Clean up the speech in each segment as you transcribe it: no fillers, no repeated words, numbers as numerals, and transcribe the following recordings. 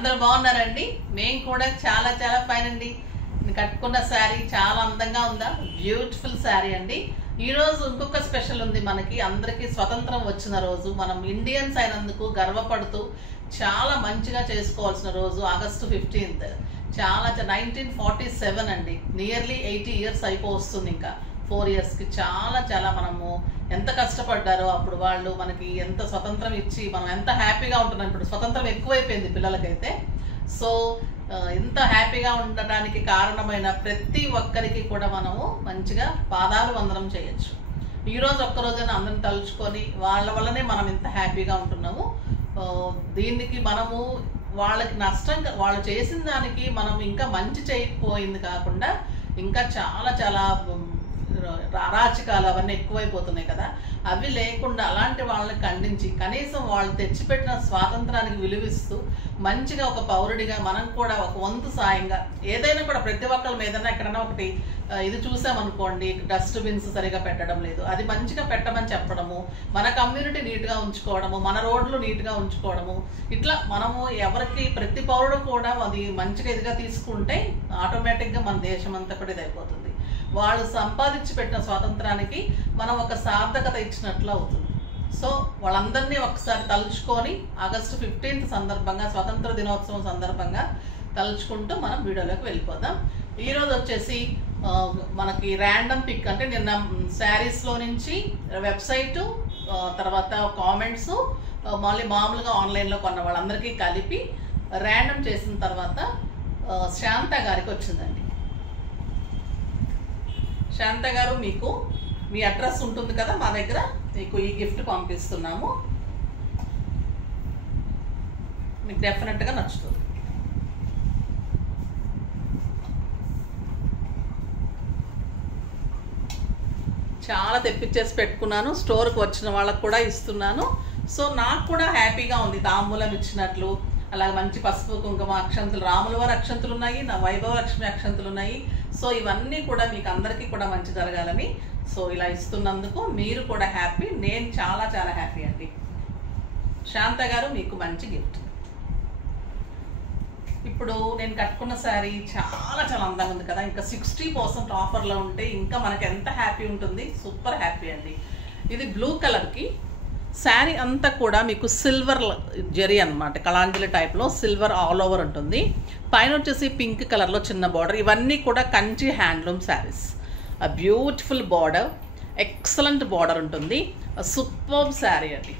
అందరూ బాగున్నారండి. మేము కూడా చాలా చాలా ఫైన్ అండి. నేను కట్టుకున్న శారీ చాలా అందంగా ఉందా, బ్యూటిఫుల్ శారీ అండి. ఈ రోజు ఇంకొక స్పెషల్ ఉంది. మనకి అందరికీ స్వతంత్రం వచ్చిన రోజు, మనం ఇండియన్స్ అయినందుకు గర్వపడుతూ చాలా మంచిగా చేసుకోవాల్సిన రోజు ఆగస్టు 15th. చాలా 1947 అండి. నియర్లీ 80 years అయిపోతుంది. ఇంకా 4 yearsకి చాలా చాలా మనము ఎంత కష్టపడ్డారో అప్పుడు వాళ్ళు మనకి ఎంత స్వతంత్రం ఇచ్చి మనం ఎంత హ్యాపీగా ఉంటున్నాం. ఇప్పుడు స్వతంత్రం ఎక్కువైపోయింది పిల్లలకైతే. సో ఇంత హ్యాపీగా ఉండడానికి కారణమైన ప్రతి ఒక్కరికి కూడా మనము మంచిగా పాదాలు వందనం చేయొచ్చు. ఈరోజు ఒక్కరోజైనా అందరం తలుచుకొని వాళ్ళ వల్లనే మనం ఇంత హ్యాపీగా ఉంటున్నాము. దీనికి మనము వాళ్ళకి నష్టం, వాళ్ళు చేసిన దానికి మనం ఇంకా మంచి చేయకపోయింది కాకుండా ఇంకా చాలా చాలా అరాచకాలు అవన్నీ ఎక్కువైపోతున్నాయి కదా. అవి లేకుండా అలాంటి వాళ్ళని ఖండించి కనీసం వాళ్ళు తెచ్చిపెట్టిన స్వాతంత్రానికి విలువిస్తూ మంచిగా ఒక పౌరుడిగా మనం కూడా ఒక వంతు సాయంగా ఏదైనా కూడా ప్రతి ఒక్కరి మీదన్నా ఎక్కడన్నా ఒకటి ఇది చూసామనుకోండి, డస్ట్బిన్స్ సరిగా పెట్టడం లేదు, అది మంచిగా పెట్టమని చెప్పడము, మన కమ్యూనిటీ నీట్గా ఉంచుకోవడము, మన రోడ్లు నీట్గా ఉంచుకోవడము, ఇట్లా మనము ఎవరికి ప్రతి పౌరుడు కూడా అది మంచిగా ఇదిగా తీసుకుంటే ఆటోమేటిక్గా మన దేశం అంతా కూడా ఇది అయిపోతుంది. వాళ్ళు సంపాదించి పెట్టిన స్వాతంత్రానికి మనం ఒక సార్థకత ఇచ్చినట్లు అవుతుంది. సో వాళ్ళందరినీ ఒకసారి తలుచుకొని ఆగస్టు 15th సందర్భంగా, స్వతంత్ర దినోత్సవం సందర్భంగా తలుచుకుంటూ మనం వీడియోలోకి వెళ్ళిపోదాం. ఈరోజు వచ్చేసి మనకి ర్యాండమ్ పిక్, అంటే నిన్న శారీస్లో నుంచి వెబ్సైటు, తర్వాత కామెంట్స్, మళ్ళీ మామూలుగా ఆన్లైన్లో కొన్న వాళ్ళందరికీ కలిపి ర్యాండమ్ చేసిన తర్వాత శాంత గారికి వచ్చిందండి. శాంత గారు, మీకు మీ అడ్రస్ ఉంటుంది కదా మా దగ్గర, మీకు ఈ గిఫ్ట్ పంపిస్తున్నాము. మీకు డెఫినెట్గా నచ్చుతుంది. చాలా తెప్పించేసి పెట్టుకున్నాను, స్టోర్కి వచ్చిన వాళ్ళకు కూడా ఇస్తున్నాను. సో నాకు కూడా హ్యాపీగా ఉంది. తాంబూలం ఇచ్చినట్లు, అలాగే మంచి పసుపు కుంకుమ అక్షంతులు, రాముల వారి అక్షంతులు ఉన్నాయి, నా వైభవ లక్ష్మి అక్షంతులు ఉన్నాయి. సో ఇవన్నీ కూడా మీకు అందరికీ కూడా మంచి జరగాలని సో ఇలా ఇస్తున్నందుకు మీరు కూడా హ్యాపీ, నేను చాలా చాలా హ్యాపీ అండి. శాంత గారు, మీకు మంచి గిఫ్ట్. ఇప్పుడు నేను కట్టుకున్న శారీ చాలా చాలా అందంగా ఉంది కదా. ఇంకా 60% ఆఫర్లో ఉంటే ఇంకా మనకి ఎంత హ్యాపీ ఉంటుంది. సూపర్ హ్యాపీ అండి. ఇది బ్లూ కలర్కి శారీ అంతా కూడా మీకు సిల్వర్ జరీ అనమాట, కళాంజలి టైప్లో సిల్వర్ ఆల్ ఓవర్ ఉంటుంది. పైన వచ్చేసి పింక్ కలర్లో చిన్న బార్డర్. ఇవన్నీ కూడా Kanchi handloom saris. Beautiful border, excellent border ఉంటుంది. సూపర్ శారీ అది,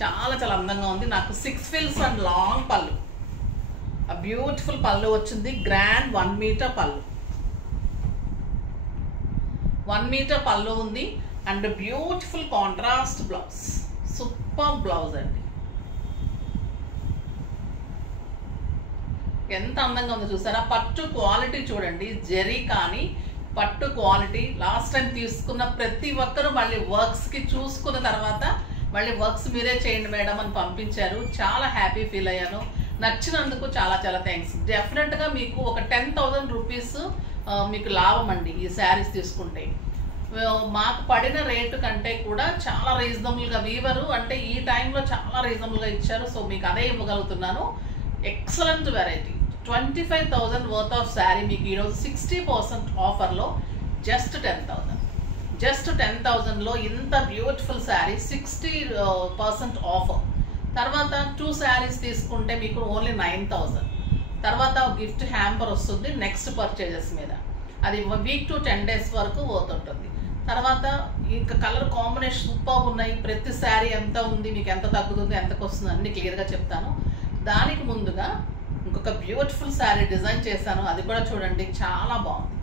చాలా చాలా అందంగా ఉంది. నాకు 6 frills అండ్ లాంగ్ పళ్ళు, బ్యూటిఫుల్ పళ్ళు వచ్చింది. గ్రాండ్ 1 meter పళ్ళు, 1 meter పళ్ళు ఉంది. And beautiful contrast blouse, super blouse అండి. ఎంత అందంగా ఉందో చూసారా. పట్టు క్వాలిటీ చూడండి, జరీ కానీ పట్టు క్వాలిటీ. లాస్ట్ టైం తీసుకున్న ప్రతి ఒక్కరూ మళ్ళీ వర్క్స్కి చూసుకున్న తర్వాత మళ్ళీ వర్క్స్ మీరే చేయండి మేడం అని పంపించారు. చాలా హ్యాపీ ఫీల్ అయ్యాను. నచ్చినందుకు చాలా చాలా థ్యాంక్స్. డెఫినెట్గా మీకు ఒక 10,000 rupees మీకు లాభం అండి ఈ శారీస్ తీసుకుంటే. మాకు పడిన రేటు కంటే కూడా చాలా రీజనబుల్గా, వీవరు అంటే ఈ టైంలో చాలా రీజనబుల్గా ఇచ్చారు. సో మీకు అదే ఇవ్వగలుగుతున్నాను. Excellent variety. 25,000 worth of sari మీకు ఈరోజు 60% ఆఫర్లో జస్ట్ 10,000. జస్ట్ 10,000లో ఇంత బ్యూటిఫుల్ శారీ 60% ఆఫర్. తర్వాత 2 శారీస్ తీసుకుంటే మీకు ఓన్లీ 9,000. తర్వాత గిఫ్ట్ హ్యాంపర్ వస్తుంది నెక్స్ట్ పర్చేజెస్ మీద. అది వీక్ టు 10 days వరకు పోతుంటుంది. తర్వాత ఇంకా కలర్ కాంబినేషన్ సూపర్ ఉన్నాయి. ప్రతి శారీ ఎంత ఉంది, మీకు ఎంత తగ్గుతుంది, ఎంతకు వస్తుంది అన్ని క్లియర్గా చెప్తాను. దానికి ముందుగా ఇంకొక బ్యూటిఫుల్ శారీ డిజైన్ చేశాను, అది కూడా చూడండి, చాలా బాగుంది.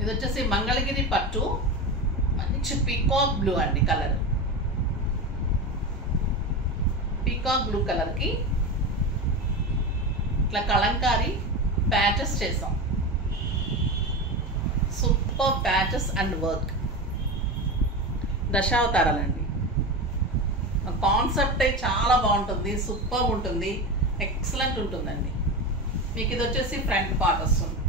ఇది వచ్చేసి మంగళగిరి పట్టు, మంచి పీకాక్ బ్లూ అండి కలర్. పీకాక్ బ్లూ కలర్కి ఇట్లా కలంకారీ ప్యాచెస్ చేసాం. సూపర్ ప్యాచెస్ అండ్ వర్క్, దశావతారాలండి. కాన్సెప్టే చాలా బాగుంటుంది, సూపర్ ఉంటుంది, ఎక్సలెంట్ ఉంటుందండి. మీకు ఇది వచ్చేసి ఫ్రంట్ పార్ట్ వస్తుంది,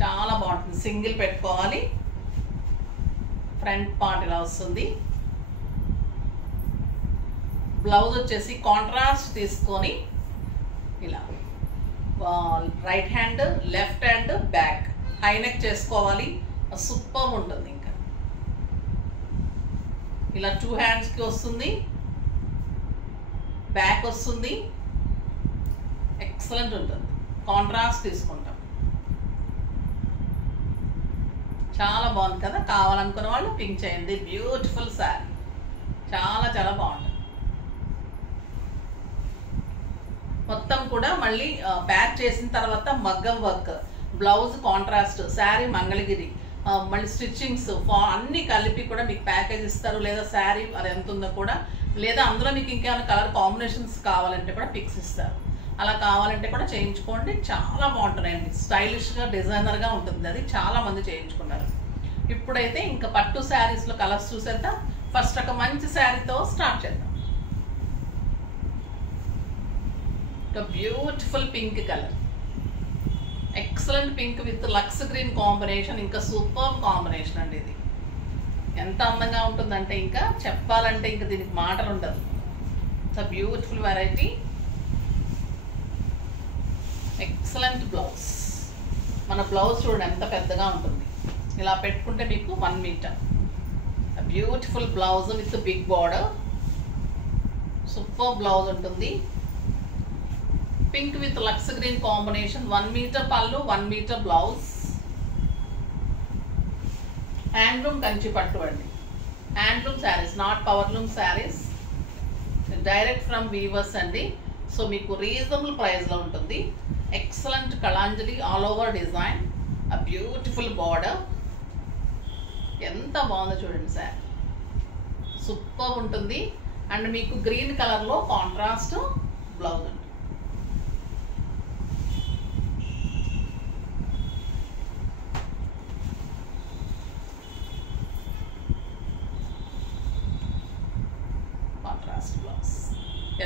చాలా బాగుంటుంది. సింగిల్ పెట్టుకోవాలి, ఫ్రంట్ పార్ట్ ఇలా వస్తుంది. బ్లౌజ్ వచ్చేసి కాంట్రాస్ట్ తీసుకొని ఇలా right hand, left hand, back high neck చేసుకోవాలి. సూపర్ ఉంటుంది. ఇంకా ఇలా 2 హ్యాండ్స్కి వస్తుంది, బ్యాక్ వస్తుంది. ఎక్సలెంట్ ఉంటుంది. కాంట్రాస్ట్ తీసుకుంటాం. చాలా బాగుంది కదా. కావాలనుకున్న వాళ్ళు పింక్ చేయండి. బ్యూటిఫుల్ శారీ, చాలా చాలా బాగుంటుంది. మొత్తం కూడా మళ్ళీ ప్యాక్ చేసిన తర్వాత మగ్గం work, blouse contrast, sari Mangalagiri, మళ్ళీ స్టిచ్చింగ్స్ అన్నీ కలిపి కూడా మీకు ప్యాకేజ్ ఇస్తారు. లేదా శారీ అది ఎంత ఉందో కూడా, లేదా అందులో మీకు ఇంకేమైనా కలర్ కాంబినేషన్స్ కావాలంటే కూడా పిక్స్ ఇస్తారు. అలా కావాలంటే కూడా చేయించుకోండి. చాలా బాగుంటున్నాయండి. స్టైలిష్గా, డిజైనర్గా ఉంటుంది. అది చాలా మంది చేయించుకున్నారు. ఇప్పుడైతే ఇంకా పట్టు శారీస్లో కలర్స్ చూసేద్దాం. ఫస్ట్ ఒక మంచి శారీతో స్టార్ట్ చేద్దాం. Beautiful pink colour, excellent pink with lux green combination. ఇంకా సూపర్ కాంబినేషన్ అండి. ఇది ఎంత అందంగా ఉంటుందంటే ఇంకా చెప్పాలంటే ఇంకా దీనికి మాటలు ఉండదు. It's beautiful variety. Excellent blouse. మన బ్లౌజ్ చూడండి ఎంత పెద్దగా ఉంటుంది. ఇలా పెట్టుకుంటే మీకు 1 metre. Beautiful blouse with big border. Super blouse ఉంటుంది. Pink with lux green combination. 1 metre పళ్ళు, 1 మీటర్ బ్లౌజ్. హ్యాండ్లూమ్ కంచి పట్టు అండి. Handloom saris, not powerloom saris. Direct from weavers అండి. సో మీకు రీజనబుల్ ప్రైస్లో ఉంటుంది. Excellent Kalanjali all over design. ఆ బ్యూటిఫుల్ బార్డర్. ఎంత బాగుందో చూడండి సార్. సూపర్ ఉంటుంది. అండ్ మీకు గ్రీన్ కలర్లో కాంట్రాస్ట్ బ్లౌజ్ ఉంటుంది.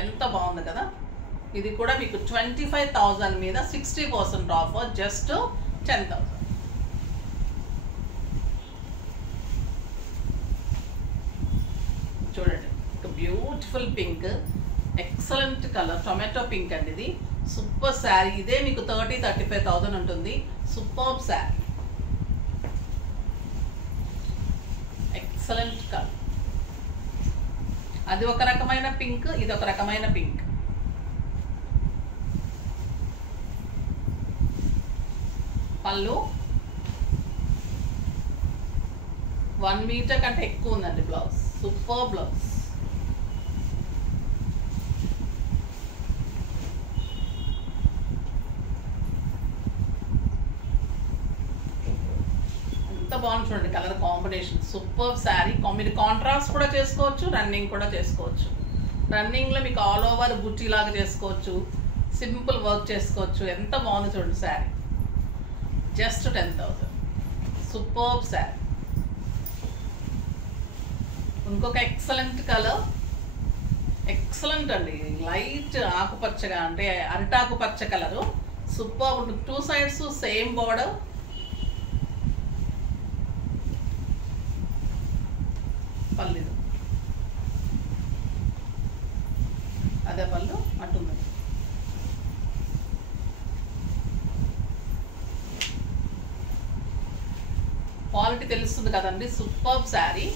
ఎంత బాగుంది కదా. ఇది కూడా మీకు 25,000 మీద 60% ఆఫర్, జస్ట్ 10,000. చూడండి, beautiful pink, excellent colour, tomato pink అండి. ఇది సూపర్ శారీ. ఇదే మీకు 30,000-35,000 ఉంటుంది. Super sari, excellent colour. అది ఒక రకమైన పింక్, ఇది ఒక రకమైన పింక్. పళ్ళు 1 మీటర్ కంటే ఎక్కువ ఉందండి బ్లౌజ్. Super blouse. ఎంత బాగుంది చూడండి కలర్ కాంబినేషన్. సూపర్ శారీ. మీరు కాంట్రాస్ట్ కూడా చేసుకోవచ్చు, రన్నింగ్ కూడా చేసుకోవచ్చు. రన్నింగ్లో మీకు ఆల్ ఓవర్ బుట్టి లాగా చేసుకోవచ్చు, సింపుల్ వర్క్ చేసుకోవచ్చు. ఎంత బాగుంది చూడండి శారీ. జస్ట్ 10,000. సూపర్ శారీ. ఇంకొక ఎక్సలెంట్ కలర్, ఎక్సలెంట్ అండి. లైట్ ఆకుపచ్చగా అంటే అరిటాకు పచ్చ కలరు. సూపర్ ఉంటుంది. 2 సైడ్స్ సేమ్ బార్డర్. పళ్ళు అదే పళ్ళు అటుంది. క్వాలిటీ తెలుస్తుంది కదండి. Super sari.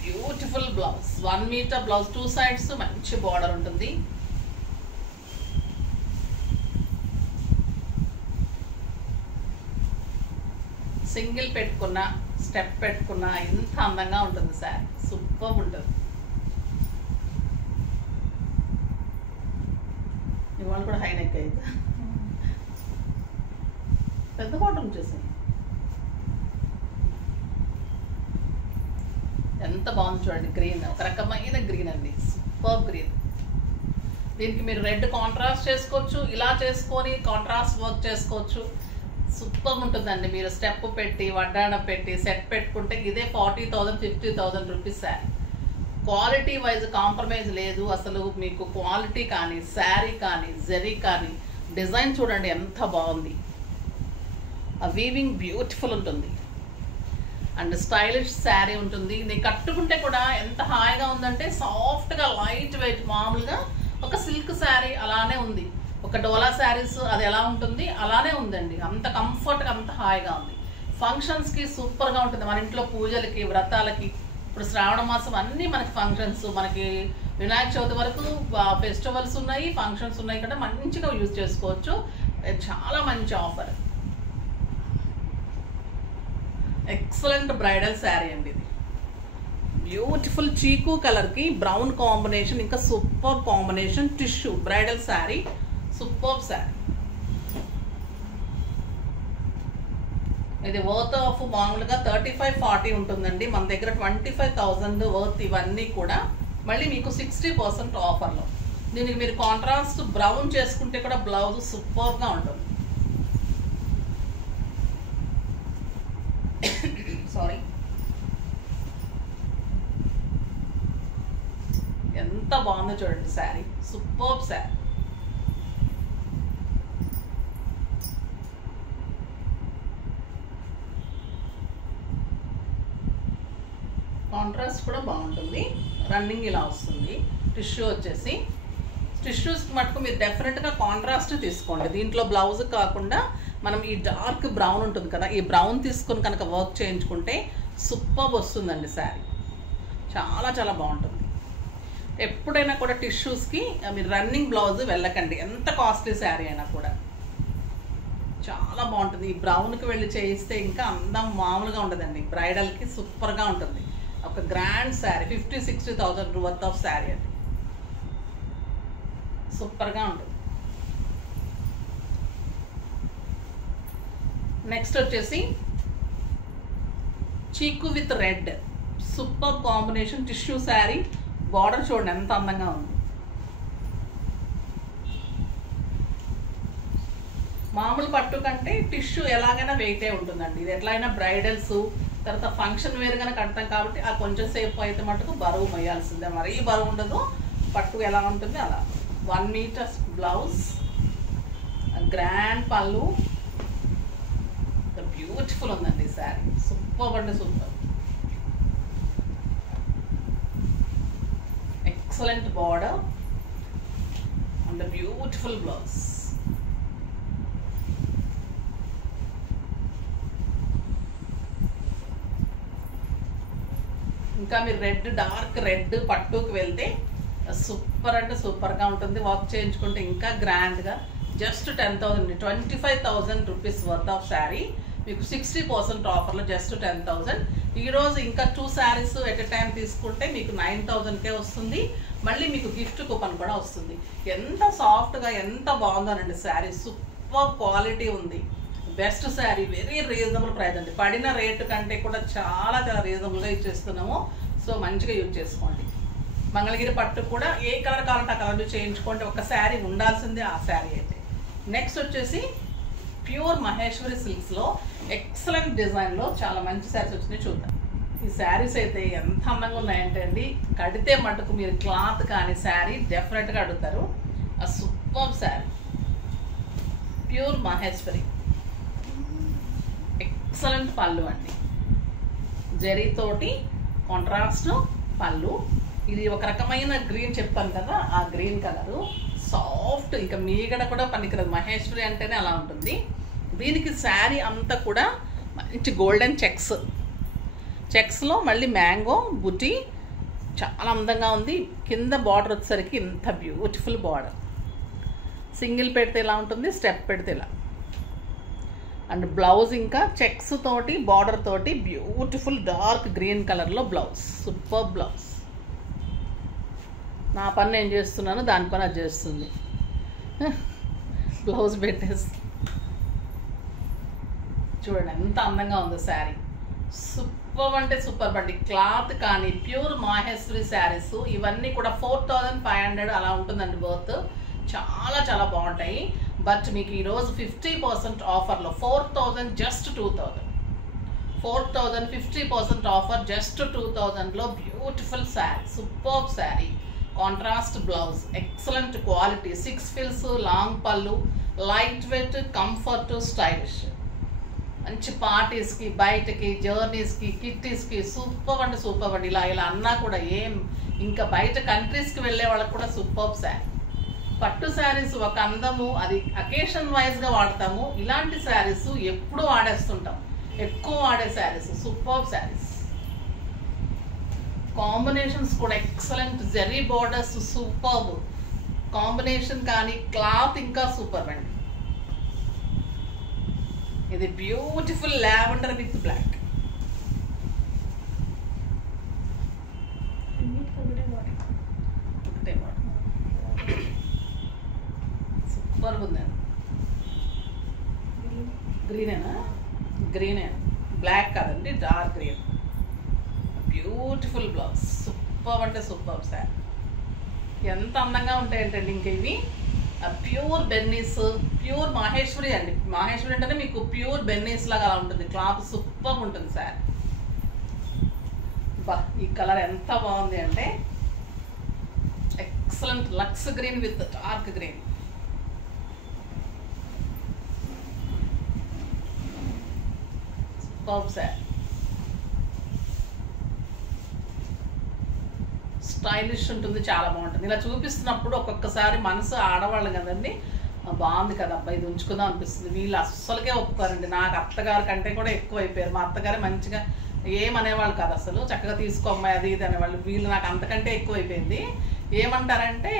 Beautiful blouse, 1 metre blouse, 2 sides మంచి బార్డర్ ఉంటుంది. సింగిల్ పెట్టుకున్నా, స్టెప్ పెట్టుకున్నా ఎంత అందంగా ఉంటుంది శారీ. సూపర్ ఉంటుంది. ఇవాళ కూడా హై నెక్ అయితే పెద్ద బాటమ్ చేసాను. ఎంత బాగుంది చూడండి. గ్రీన్, ఒక రకమైన గ్రీన్ అండి. Super green. దీనికి మీరు రెడ్ కాంట్రాస్ట్ చేసుకోవచ్చు, ఇలా చేసుకొని కాంట్రాస్ట్ వర్క్ చేసుకోవచ్చు. సూపర్ ఉంటుందండి. మీరు స్టెప్ పెట్టి, వడ్డాణ పెట్టి, సెట్ పెట్టుకుంటే ఇదే 40,000 50,000 rupees sari. Quality wise compromise లేదు అసలు. మీకు క్వాలిటీ కానీ, శారీ కానీ, జరీ కానీ, డిజైన్ చూడండి ఎంత బాగుంది. ఆ వీవింగ్ బ్యూటిఫుల్ ఉంటుంది. అండ్ స్టైలిష్ శారీ ఉంటుంది. నేను కట్టుకుంటే కూడా ఎంత హాయిగా ఉందంటే సాఫ్ట్గా లైట్ వెయిట్, మామూలుగా ఒక సిల్క్ శారీ అలానే ఉంది. ఒక డోలా శారీస్ అది ఎలా ఉంటుంది అలానే ఉందండి. అంత కంఫర్ట్గా అంత హాయిగా ఉంది. ఫంక్షన్స్కి సూపర్గా ఉంటుంది. మన ఇంట్లో పూజలకి, వ్రతాలకి, ఇప్పుడు శ్రావణ మాసం అన్నీ మనకి ఫంక్షన్స్, మనకి వినాయక చవితి వరకు ఫెస్టివల్స్ ఉన్నాయి, ఫంక్షన్స్ ఉన్నాయి కదా, మంచిగా యూజ్ చేసుకోవచ్చు. చాలా మంచి ఆఫర్. ఎక్సలెంట్ బ్రైడల్ శారీ అండి ఇది. బ్యూటిఫుల్ చీకు కలర్కి బ్రౌన్ కాంబినేషన్, ఇంకా super combination tissue bridal sari, super sari. ఇది వర్త్ ఆఫ్ మామూలుగా 35-40 ఉంటుందండి. మన దగ్గర 25,000 వర్త్ ఇవన్నీ కూడా. మళ్ళీ మీకు 60% ఆఫర్లో. దీనికి మీరు కాంట్రాస్ట్ బ్రౌన్ చేసుకుంటే కూడా బ్లౌజ్ సూపర్గా ఉంటుంది. సారీ, ఎంత బాగుందో చూడండి శారీ, సూపర్ శారీ. కాంట్రాస్ట్ కూడా బాగుంటుంది. రన్నింగ్ ఇలా వస్తుంది. టిష్యూ వచ్చేసి, టిష్యూస్ మటుకు మీరు డెఫినెట్గా కాంట్రాస్ట్ తీసుకోండి. దీంట్లో బ్లౌజ్ కాకుండా మనం ఈ డార్క్ బ్రౌన్ ఉంటుంది కదా, ఈ బ్రౌన్ తీసుకొని కనుక వర్క్ చేయించుకుంటే సూపర్ వస్తుందండి శారీ. చాలా చాలా బాగుంటుంది. ఎప్పుడైనా కూడా టిష్యూస్కి మీరు రన్నింగ్ బ్లౌజ్ వెళ్ళకండి, ఎంత కాస్ట్లీ శారీ అయినా కూడా. చాలా బాగుంటుంది. ఈ బ్రౌన్కి వెళ్ళి చేయిస్తే ఇంకా అందం మామూలుగా ఉండదండి. బ్రైడల్కి సూపర్గా ఉంటుంది. ఒక grand sari, 50-60,000 worth of sari అండి. సూపర్గా ఉంటుంది. నెక్స్ట్ వచ్చేసి చీకు with red, super combination tissue sari. Border చూడండి ఎంత అందంగా ఉంది. మామూలు పట్టు కంటే టిష్యూ ఎలాగైనా వెయిటే ఉంటుందండి. ఇది ఎట్లయినా బ్రైడల్స్ తర్వాత ఫంక్షన్ వేరుగానే కడతాం కాబట్టి ఆ కొంచెం సేపు అయితే మటుకు బరువు మొయ్యాల్సిందే. మరీ బరువు ఉండదు. పట్టు ఎలా ఉంటుంది అలా. 1 మీటర్ బ్లౌజ్, గ్రాండ్ పళ్ళు, బ్యూటిఫుల్ ఉందండి శారీ. సూపర్ అంటే super. Excellent border and beautiful blouse. ఇంకా మీరు రెడ్, డార్క్ రెడ్ పట్టుకు వెళ్తే సూపర్ అంటే సూపర్గా ఉంటుంది. వర్క్ చేయించుకుంటే ఇంకా గ్రాండ్గా. Just 10,000, 25,000 rupees worth of sari మీకు 60% ఆఫర్లో జస్ట్ 10,000. ఈరోజు ఇంకా 2 శారీస్ ఎట్ ఎ టైం తీసుకుంటే మీకు 9,000కే వస్తుంది. మళ్ళీ మీకు గిఫ్ట్ కూపన్ కూడా వస్తుంది. ఎంత సాఫ్ట్గా ఎంత బాగుందోనండి శారీ. సూపర్ క్వాలిటీ ఉంది. Best sari, very reasonable price అండి. పడిన రేటు కంటే కూడా చాలా చాలా రీజనబుల్గా ఇచ్చేస్తున్నాము. సో మంచిగా యూజ్ చేసుకోండి. మంగళగిరి పట్టు కూడా ఏ కలర్ కావాలంటే ఆ కలర్ చేయించుకోండి. ఒక శారీ ఉండాల్సిందే ఆ శారీ అయితే. నెక్స్ట్ వచ్చేసి ప్యూర్ మహేశ్వరి సిల్క్స్లో ఎక్సలెంట్ డిజైన్లో చాలా మంచి శారీస్ వచ్చినాయి చూద్దాం. ఈ శారీస్ అయితే ఎంత అందంగా ఉన్నాయంటే అండి, కడితే మటుకు మీరు క్లాత్ కానీ శారీ డెఫినెట్గా అడుగుతారు. ఆ super sari pure Maheshwari. Excellent పళ్ళు అండి, జరీతోటి కాంట్రాస్ట్ పళ్ళు. ఇది ఒక రకమైన గ్రీన్ చెప్పాను కదా, ఆ గ్రీన్ కలరు సాఫ్ట్, ఇంకా మీగడ కూడా పనికిరదు. మహేశ్వరి అంటేనే అలా ఉంటుంది. దీనికి శారీ అంతా కూడా మంచి గోల్డెన్ చెక్స్లో మళ్ళీ మ్యాంగో బుటీ చాలా అందంగా ఉంది. కింద బార్డర్ వచ్చేసరికి ఇంత బ్యూటిఫుల్ బార్డర్. సింగిల్ పెడితే ఇలా ఉంటుంది, స్టెప్ పెడితే ఇలా. అండ్ బ్లౌజ్ ఇంకా చెక్స్ తోటి బార్డర్ తోటి బ్యూటిఫుల్ డార్క్ గ్రీన్ కలర్లో బ్లౌజ్. Super blouse. నా పని నేను చేస్తున్నాను, దాని పని అది చేస్తుంది. బ్లౌజ్ పెట్టేసి చూడండి ఎంత అందంగా ఉందో శారీ. సూపర్ అంటే సూపర్ అండి. క్లాత్ కానీ ప్యూర్ మహేశ్వరి శారీస్ ఇవన్నీ కూడా 4,500 అలా ఉంటుందండి వర్త్. చాలా చాలా బాగుంటాయి. బట్ మీకు ఈరోజు 50% ఆఫర్లో 4,000 జస్ట్ 2,000. 4,000 50% ఆఫర్ జస్ట్ 2,000లో beautiful sari, super sari. Contrast blouse, excellent quality, 6 fils, long పళ్ళు, లైట్ వెయిట్, కంఫర్ట్, స్టైలిష్. మంచి పార్టీస్కి, బయటకి, జర్నీస్కి, కిట్టీస్కి సూపర్ అంటే సూపర్ అండి. ఇలా ఇలా అన్నా కూడా ఇంకా బయట కంట్రీస్కి వెళ్ళే వాళ్ళకి కూడా సూపర్ శారీ. పట్టు శారీస్ ఒక అందము, అది అకేషన్ వైజ్గా వాడతాము. ఇలాంటి శారీస్ ఎప్పుడు వాడేస్తుంటాం, ఎక్కువ వాడే శారీస్ సూపర్ శారీస్. కాంబినేషన్స్ కూడా excellent. Zari borders super combination, కానీ క్లాత్ ఇంకా సూపర్ అండి. ఇది beautiful lavender with black. Super ఉందండి. గ్రీనేనా? గ్రీనే, బ్లాక్ కాదండి, dark green. Beautiful blouse. Super అంటే సూపర్ సార్. ఎంత అందంగా ఉంటాయంటండి ఇంకా ఇవి. ప్యూర్ బెన్నీస్, ప్యూర్ మాహేశ్వరి అండి. మాహేశ్వరి అంటేనే మీకు ప్యూర్ బెన్నీస్ లాగా అలా ఉంటుంది. క్లాత్ సూపర్ ఉంటుంది సార్. బా, ఈ కలర్ ఎంత బాగుంది అంటే excellent. Lux green with dark green. Super sir. Stylish ఉంటుంది, చాలా బాగుంటుంది. ఇలా చూపిస్తున్నప్పుడు ఒక్కొక్కసారి మనసు ఆడవాళ్ళు కదండి, బాగుంది కదా అబ్బా ఇది ఉంచుకుందాం అనిపిస్తుంది. వీళ్ళు అస్సలకే ఒప్పుకోరండి. నాకు అత్తగారి కంటే కూడా ఎక్కువ అయిపోయారు. మా అత్తగారు మంచిగా ఏమనేవాళ్ళు కాదు అసలు, చక్కగా తీసుకో అమ్మాయి అది ఇది అనేవాళ్ళు. వీళ్ళు నాకు అంతకంటే ఎక్కువ అయిపోయింది. ఏమంటారంటే,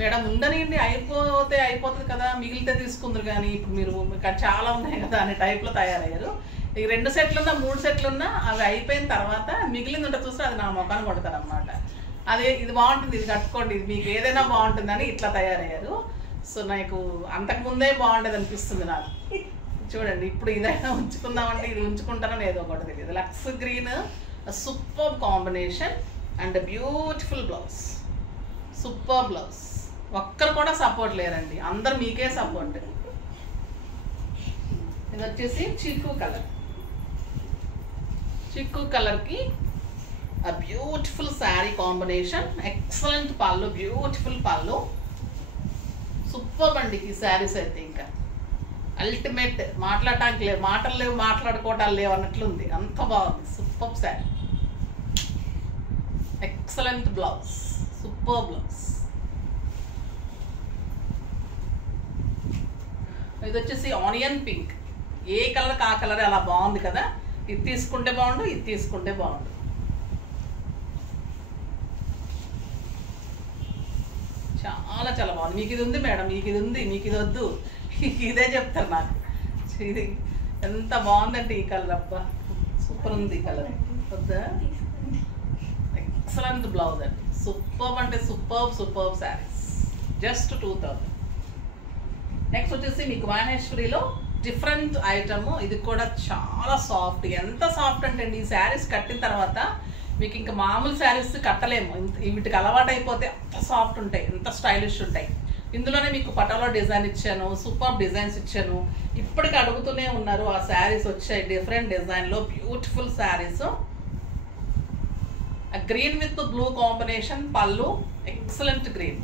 మేడం ఉండనియండి, అయిపోతుంది కదా, మిగిలితే తీసుకుందరు, కానీ ఇప్పుడు మీరు ఇక్కడ చాలా ఉన్నాయి కదా అనే టైప్లో తయారయ్యారు. ఈ 2 సెట్లున్నా 3 సెట్లున్నా అవి అయిపోయిన తర్వాత మిగిలింది ఉంటే చూస్తే అది నా మొఖాన్ని కొడతారు అనమాట. అదే ఇది బాగుంటుంది, ఇది కట్టుకోండి, ఇది మీకు ఏదైనా బాగుంటుందని ఇట్లా తయారయ్యారు. సో నాకు అంతకుముందే బాగుండేది అనిపిస్తుంది నాకు. చూడండి, ఇప్పుడు ఇదైనా ఉంచుకుందామంటే ఇది ఉంచుకుంటానని ఏదో ఒకటి తెలియదు. Lux green super combination and beautiful blouse. Super blouse. ఒక్కరు కూడా సపోర్ట్ లేరండి, అందరు మీకే సపోర్ట్. ఇది వచ్చేసి చిక్కు కలర్. చిక్కు కలర్కి బ్యూటిఫుల్ శారీ కాంబినేషన్. ఎక్సలెంట్ పళ్ళు, బ్యూటిఫుల్ పళ్ళు. సూపర్ అండి ఈ శారీస్ అయితే. ఇంకా అల్టిమేట్, మాట్లాడటానికి లేవు, మాటలు లేవు, మాట్లాడుకోవటాలు లేవు అన్నట్లుంది. అంత బాగుంది. Super sari, excellent blouse, super blouse. ఇది వచ్చేసి ఆనియన్ పింక్. ఏ కలర్ ఆ కలర్ అలా బాగుంది కదా. ఇది తీసుకుంటే బాగుండు, ఇది తీసుకుంటే బాగుండు. చాలా చాలా బాగుంది. మీకు ఇది ఉంది మేడం, మీకు ఇది ఉంది, మీకు ఇది వద్దు, ఇదే చెప్తారు నాకు. ఇది ఎంత బాగుందంటే ఈ కలర్, అబ్బా సూపర్ ఉంది ఈ కలర్. వద్దా? ఎక్సలెంట్ బ్లౌజ్ అండి. సూపర్ అంటే super super saris. Just 2000. Next వచ్చేసి మీకు మాహేశ్వరిలో డిఫరెంట్ ఐటమ్. ఇది కూడా చాలా సాఫ్ట్. ఎంత సాఫ్ట్ అంటే అండి, ఈ శారీస్ కట్టిన తర్వాత మీకు ఇంకా మామూలు శారీస్ కట్టలేము. వీటికి అలవాటు అయిపోతే అంత సాఫ్ట్ ఉంటాయి, ఎంత స్టైలిష్ ఉంటాయి. ఇందులోనే మీకు పటోలా డిజైన్ ఇచ్చాను, సూపర్ డిజైన్స్ ఇచ్చాను. ఇప్పటికి అడుగుతూనే ఉన్నారు. ఆ శారీస్ వచ్చాయి డిఫరెంట్ డిజైన్లో, beautiful saris. Green with blue combination పళ్ళు, ఎక్సలెంట్ గ్రీన్.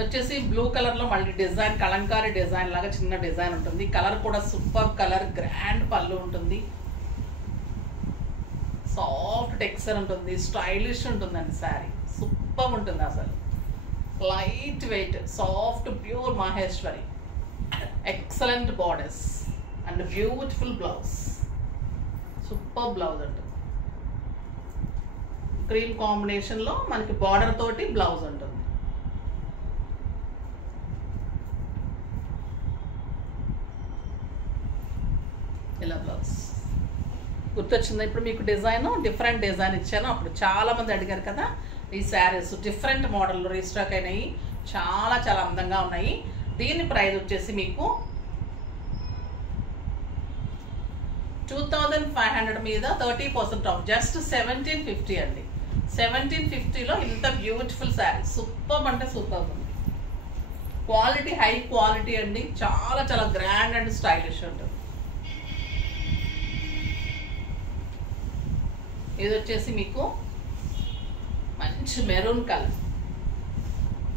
వచ్చేసి బ్లూ కలర్లో మళ్ళీ డిజైన్, కలంకారీ డిజైన్ లాగా చిన్న డిజైన్ ఉంటుంది. కలర్ కూడా సూపర్ కలర్, గ్రాండ్ పళ్ళు ఉంటుంది, సాఫ్ట్ టెక్స్చర్ ఉంటుంది, స్టైలిష్ ఉంటుందండి శారీ. సూపర్ ఉంటుంది అసలు. Light weight, soft, pure Maheshwari. Excellent borders and beautiful blouse. Super blouse ఉంటుంది. క్రీమ్ కాంబినేషన్లో మనకి బార్డర్ తోటి బ్లౌజ్ ఉంటుంది. ఇలా బ్లౌజ్. గుర్తొచ్చిందా ఇప్పుడు మీకు డిజైన్? డిఫరెంట్ డిజైన్ ఇచ్చాను. అప్పుడు చాలా మంది అడిగారు కదా. ఈ శారీస్ డిఫరెంట్ మోడల్లో రీస్టాక్ అయినాయి, చాలా చాలా అందంగా ఉన్నాయి. దీని ప్రైస్ వచ్చేసి మీకు 2500 మీద 30% ఆఫ్, జస్ట్ 1750 అండి. 1750లో ఇంత బ్యూటిఫుల్ శారీ. సూపర్ అంటే సూపర్ ఉంది. క్వాలిటీ హై క్వాలిటీ అండి, చాలా చాలా గ్రాండ్ అండ్ స్టైలిష్ ఉంటుంది. ఇది వచ్చేసి మీకు మంచి maroon colour,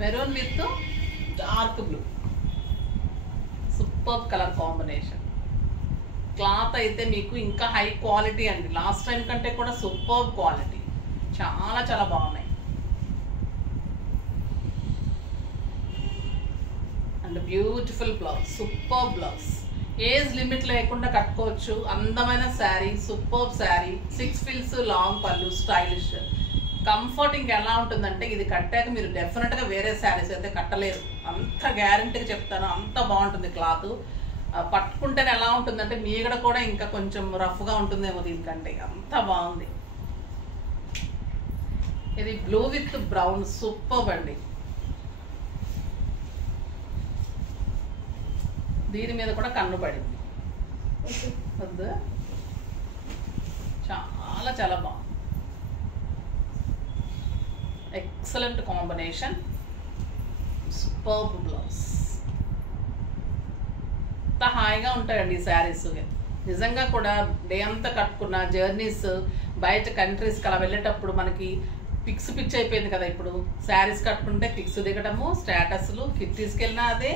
maroon with dark blue. Super super colour combination. Cloth అయితే మీకు ఇంకా హై క్వాలిటీ అండి, లాస్ట్ టైం కంటే కూడా సూపర్ క్వాలిటీ, చాలా చాలా బాగున్నాయి. And beautiful blouse, super blouse, age limit లేకుండా కట్టుకోవచ్చు. అందమైన sari, super sari, 6 fils long పళ్ళు, స్టైలిష్, కంఫర్టింగ్. ఎలా ఉంటుందంటే ఇది కట్టాక మీరు డెఫినెట్గా వేరే శారీస్ అయితే కట్టలేరు, అంత గ్యారంటీగా చెప్తాను. అంత బాగుంటుంది క్లాత్. పట్టుకుంటేనే ఎలా ఉంటుందంటే మీగడ కూడా ఇంకా కొంచెం రఫ్గా ఉంటుందేమో దీనికంటే, అంత బాగుంది. ఇది బ్లూ విత్ బ్రౌన్, సూపర్ అండి. దీని మీద కూడా కన్ను పడింది వద్దు, చాలా చాలా బాగుంది. Excellent combination, super blouse. ఎంత హాయిగా ఉంటాయండి ఈ శారీస్. నిజంగా కూడా డే అంతా కట్టుకున్న జర్నీస్, బయట కంట్రీస్కి అలా వెళ్ళేటప్పుడు మనకి పిక్స్ పిచ్ అయిపోయింది కదా. ఇప్పుడు శారీస్ కట్టుకుంటే పిక్స్ దిగడము, స్టేటస్లు, కిట్టీస్కి వెళ్ళినా అదే,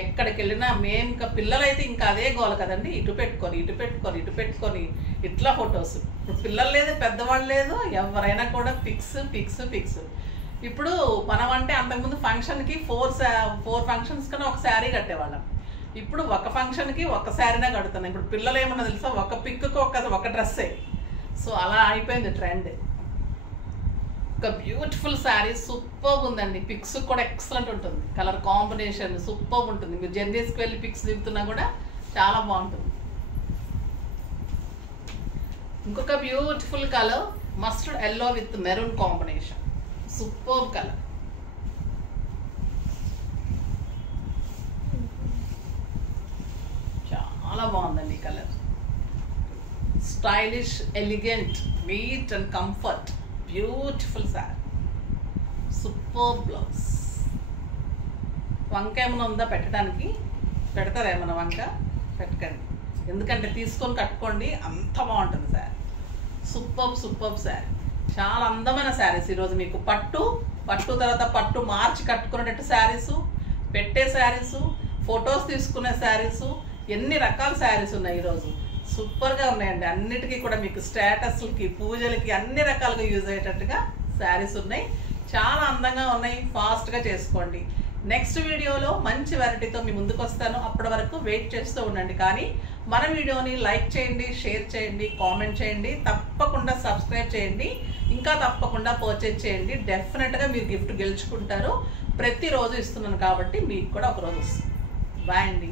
ఎక్కడికి వెళ్ళినా మేము ఇంకా పిల్లలైతే ఇంకా అదే గోల కదండి. ఇటు పెట్టుకొని ఇటు పెట్టుకొని ఇటు పెట్టుకొని ఇట్లా ఫొటోస్. ఇప్పుడు పిల్లలు లేదు, పెద్దవాళ్ళు లేదు, ఎవరైనా కూడా పిక్స్ పిక్స్ పిక్స్. ఇప్పుడు మనం అంటే అంతకుముందు ఫంక్షన్కి 4 ఫంక్షన్స్ కన్నా ఒక శారీ కట్టేవాళ్ళం. ఇప్పుడు ఒక ఫంక్షన్కి ఒక శారీనే కడుతున్నాం. ఇప్పుడు పిల్లలు ఏమన్నా తెలుసా, ఒక పిక్కు ఒక డ్రెస్సే. సో అలా అయిపోయింది ట్రెండ్. ఒక బ్యూటిఫుల్ శారీ, సూపర్ ఉందండి. పిక్స్ కూడా ఎక్సలెంట్ ఉంటుంది, కలర్ కాంబినేషన్ సూపర్ ఉంటుంది. మీరు జర్నీస్కి వెళ్ళి పిక్స్ దిగుతున్నా కూడా చాలా బాగుంటుంది. ఇంకొక beautiful colour, mustard yellow with maroon combination, super colour. చాలా బాగుందండి ఈ colour. Stylish, elegant, neat and comfort, beautiful sari, super blouse. వంక ఏమైనా ఉందా పెట్టడానికి? పెడతారా ఏమైనా వంక? పెట్టకండి, ఎందుకంటే తీసుకొని కట్టుకోండి, అంత బాగుంటుంది శారీ. సూపర్ శారీ, చాలా అందమైన శారీస్ ఈరోజు మీకు. పట్టు తర్వాత పట్టు మార్చి కట్టుకునేటట్టు శారీసు, పెట్టే శారీసు, ఫొటోస్ తీసుకునే శారీసు, ఎన్ని రకాల శారీస్ ఉన్నాయి ఈరోజు. సూపర్గా ఉన్నాయండి. అన్నిటికీ కూడా మీకు స్టేటస్లకి, పూజలకి అన్ని రకాలుగా యూజ్ అయ్యేటట్టుగా శారీస్ ఉన్నాయి. చాలా అందంగా ఉన్నాయి, ఫాస్ట్గా చేసుకోండి. నెక్స్ట్ వీడియోలో మంచి వెరైటీతో మీ ముందుకు వస్తాను. అప్పటి వరకు వెయిట్ చేస్తూ ఉండండి. కానీ మన వీడియోని లైక్ చేయండి, షేర్ చేయండి, కామెంట్ చేయండి, తప్పకుండా సబ్స్క్రైబ్ చేయండి, ఇంకా తప్పకుండా పర్చేజ్ చేయండి. డెఫినెట్గా మీరు గిఫ్ట్ గెలుచుకుంటారు. ప్రతిరోజు ఇస్తున్నాను కాబట్టి మీకు కూడా ఒకరోజు వస్తుంది. బాయ్ అండి.